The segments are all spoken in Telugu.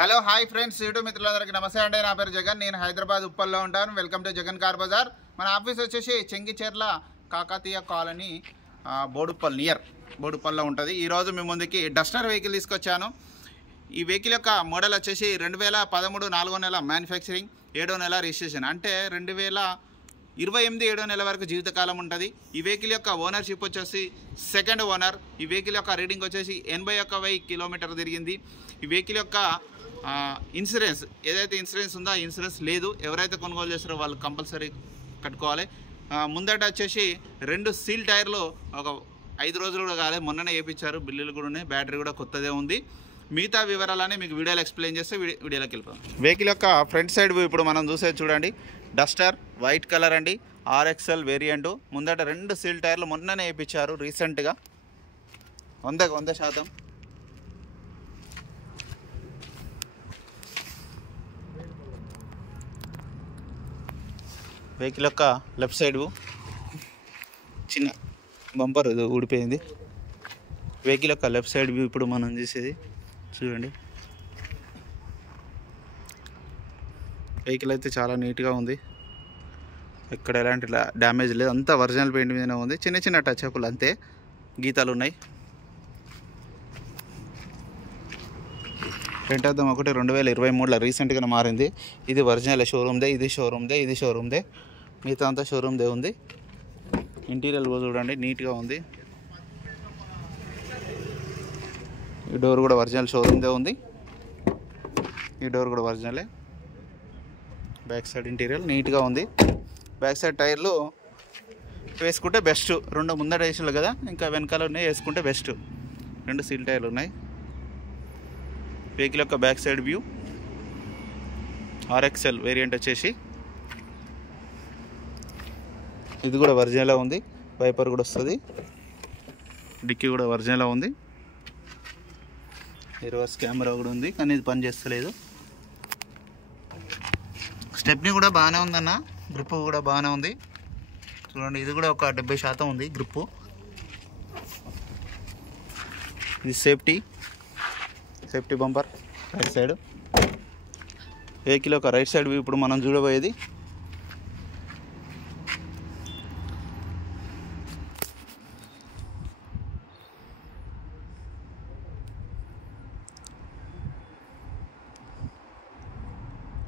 హలో హాయ్ ఫ్రెండ్స్, యూట్యూబ్ మిత్రులందరికీ నమస్తే అండి. నా పేరు జగన్. నేను హైదరాబాద్ ఉప్పల్లో ఉంటాను. Welcome to Jagan car bazaar. మన ఆఫీస్ వచ్చేసి చెంగిచెర్ల కాకతీయ కాలనీ బోడుప్పల్ నియర్ బోడుప్పల్లో ఉంటుంది. ఈరోజు మీ ముందుకి డస్టర్ వెహికల్ తీసుకొచ్చాను. ఈ వెహికల్ యొక్క మోడల్ వచ్చేసి 2013 4వ నెల మ్యానుఫ్యాక్చరింగ్, 7వ నెల రిజిస్ట్రేషన్, అంటే 2028 7వ నెల వరకు జీవితకాలం ఉంటుంది. ఈ వెహికల్ యొక్క ఓనర్షిప్ వచ్చేసి సెకండ్ ఓనర్. ఈ వెహికల్ యొక్క రీడింగ్ వచ్చేసి 81,000 కిలోమీటర్ తిరిగింది. ఈ వెహికల్ యొక్క ఇన్సూరెన్స్ ఏదైతే ఇన్సూరెన్స్ ఉందో ఆ ఇన్సూరెన్స్ లేదు. ఎవరైతే కొనుగోలు చేస్తారో వాళ్ళు కంపల్సరీ కట్టుకోవాలి. ముందట వచ్చేసి 2 సీల్ టైర్లు ఒక 5 రోజులు కూడా కాలేదు, మొన్ననే వేయించారు. బిల్లులు కూడా ఉన్నాయి, బ్యాటరీ కూడా కొత్తదే ఉంది. మిగతా వివరాలని మీకు వీడియోలో ఎక్స్ప్లెయిన్ చేస్తే వీడియోలోకి వెళ్ళిపోతాం. వెహికల్ యొక్క ఫ్రంట్ సైడ్ ఇప్పుడు మనం చూసేది చూడండి. డస్టర్ వైట్ కలర్ అండి, RXL వేరియంట్. ముందట 2 సీల్ టైర్లు మొన్ననే వేయించారు రీసెంట్గా, 100%. వెహికల్ యొక్క లెఫ్ట్ సైడ్ చిన్న బంపర్ ఊడిపోయింది. వెహికల్ యొక్క లెఫ్ట్ సైడ్ వ్యూ ఇప్పుడు మనం చూసేది చూడండి. వెహికల్ అయితే చాలా నీట్గా ఉంది, ఎక్కడ ఎలాంటి డ్యామేజ్ లేదు, అంతా ఒరిజినల్ పెయింట్ మీదనే ఉంది. చిన్న చిన్న టచ్ అప్లు అంతే, గీతాలు ఉన్నాయి. ఫ్రంట్ అద్దం ఒకటి 2023లో రీసెంట్గా మారింది. ఇది ఒరిజినల్ షోరూమ్దే, ఇది షోరూమ్దే, మిగతా అంతా షోరూమ్దే ఉంది. ఇంటీరియర్ చూడండి, నీట్గా ఉంది. ఈ డోర్ కూడా ఒరిజినల్ షోరూమ్దే ఉంది, ఈ డోర్ కూడా ఒరిజినలే. బ్యాక్ సైడ్ ఇంటీరియర్ నీట్గా ఉంది. బ్యాక్ సైడ్ టైర్లు వేసుకుంటే బెస్ట్. 2 ముందర వేసారు కదా, ఇంకా వెనకాల ఉన్నాయి, వేసుకుంటే బెస్ట్. 2 సీల్ టైర్లు ఉన్నాయి. వెహికల్ యొక్క back side view RXL variant వచ్చేసి ఇది కూడా ఒరిజినల్ ఉంది. వైపర్ కూడా వస్తుంది, డిక్కీ కూడా ఒరిజినల్ ఉంది. రివర్స్ కెమెరా కూడా ఉంది, కానీ ఇది పని చేస్తలేదు. స్టెప్నీ కూడా బాగానే ఉందన్న, గ్రిప్ కూడా బాగానే ఉంది చూడండి. ఇది కూడా ఒక 70% ఉంది గ్రిప్పు. ఇది safety bumper right side. Vehicle ఒక రైట్ సైడ్ వ్యూ ఇప్పుడు మనం చూడబోయేది.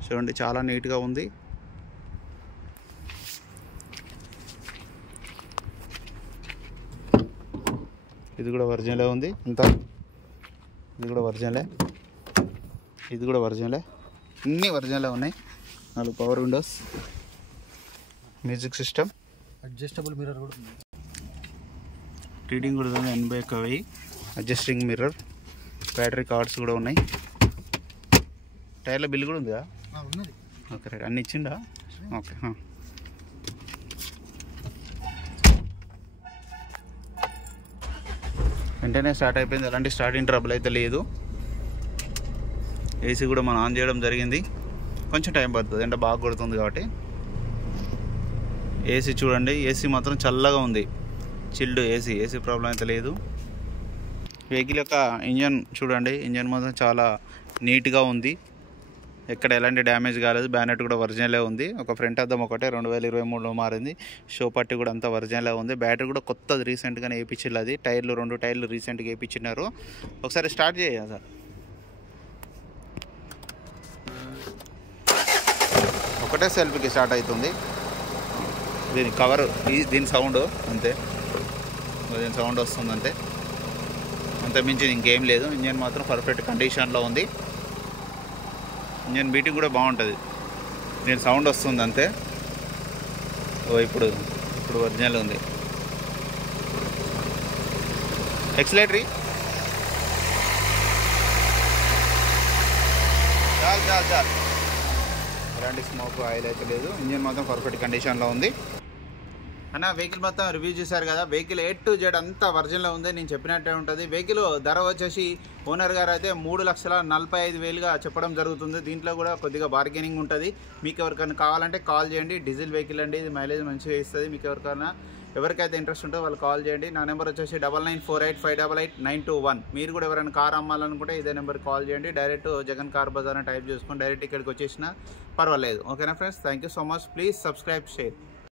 చూడండి, చాలా నీట్గా ఉంది. ఇది కూడా ఒరిజినలే ఉంది అంతా, ఇది కూడా ఒరిజినలే, అన్నీ ఒరిజినలే ఉన్నాయి. 4 power Windows, music system, adjustable mirror కూడా ఉంది. రీడింగ్ కూడా ఉంది 81,000, అడ్జస్టింగ్ మిర్రర్, బ్యాటరీ కార్డ్స్ కూడా ఉన్నాయి. టైర్ల బిల్ కూడా ఉందా? ఉన్నది. ఓకే రైట్, అన్నీ ఇచ్చిండా? ఓకే. వెంటనే స్టార్ట్ అయిపోయింది, ఎలాంటి స్టార్టింగ్ ట్రబుల్ అయితే లేదు. ఏసీ కూడా మనం ఆన్ చేయడం జరిగింది, కొంచెం టైం పడుతుంది, అంటే బాగా కొడుతుంది కాబట్టి. ఏసీ చూడండి, ఏసీ మాత్రం చల్లగా ఉంది, చిల్డ్ ఏసీ ప్రాబ్లం అయితే లేదు. వెహికల్ యొక్క ఇంజన్ చూడండి, ఇంజన్ మాత్రం చాలా నీట్గా ఉంది, ఎక్కడ ఎలాంటి డ్యామేజ్ కాలేదు. బ్యానెట్ కూడా ఒరిజినలే ఉంది. ఒక ఫ్రంట్ అద్దం ఒకటే 2023లో మారింది. షో పట్టి కూడా అంతా ఒరిజినలే ఉంది. బ్యాటరీ కూడా కొత్తది రీసెంట్గానే వేయించారు. అది టైర్లు 2 టైర్లు రీసెంట్గా వేయించినారు. ఒకసారి స్టార్ట్ చేయాలి సార్. ఒకటే సెల్ఫ్కి స్టార్ట్ అవుతుంది. దీని కవర్, దీని సౌండ్ అంతే, దీని సౌండ్ వస్తుంది అంతే, అంత మించి ఇంకేం లేదు. ఇంజన్ మాత్రం పర్ఫెక్ట్ కండిషన్లో ఉంది. ఇంజన్ బీటింగ్ కూడా బాగుంటుంది, దీని సౌండ్ వస్తుంది అంతే. ఇప్పుడు ఒరిజినల్ ఉంది. ఎక్సిలేటరీ చాలు, ఎలాంటి స్మోక్ ఆయిల్ అయితే లేదు. ఇంజన్ మాత్రం పర్ఫెక్ట్ కండిషన్లో ఉంది. అన్న వెహికల్ మొత్తం రివ్యూ చేశారు కదా. వెహికల్ A to Z అంతా ఒరిజినల్ ఉంది, నేను చెప్పినట్టే ఉంటుంది. వెహికల్ ధర వచ్చేసి ఓనర్ గారు అయితే 3,45,000గా చెప్పడం జరుగుతుంది. దీంట్లో కూడా కొద్దిగా బార్గెనింగ్ ఉంటుంది. మీకు ఎవరికైనా కావాలంటే కాల్ చేయండి. డీజిల్ వెహికల్ అండి, ఇది మైలేజ్ మంచిగా ఇస్తుంది. మీకు ఎవరికైనా ఎవరికైతే ఇంట్రెస్ట్ ఉంటుందో వాళ్ళు కాల్ చేయండి. నా నెంబర్ వచ్చేసి 9948588921. మీరు కూడా ఎవరైనా కార్ అమ్మాలనుకుంటే ఇదే నెంబర్ కాల్ చేయండి. డైరెక్ట్ జగన్ కార్ బజార్ అని టైప్ చేసుకొని డైరెక్ట్ ఇక్కడికి వచ్చేసినా పర్వాలేదు. ఓకేనా friends, thank you so much. Please subscribe, share.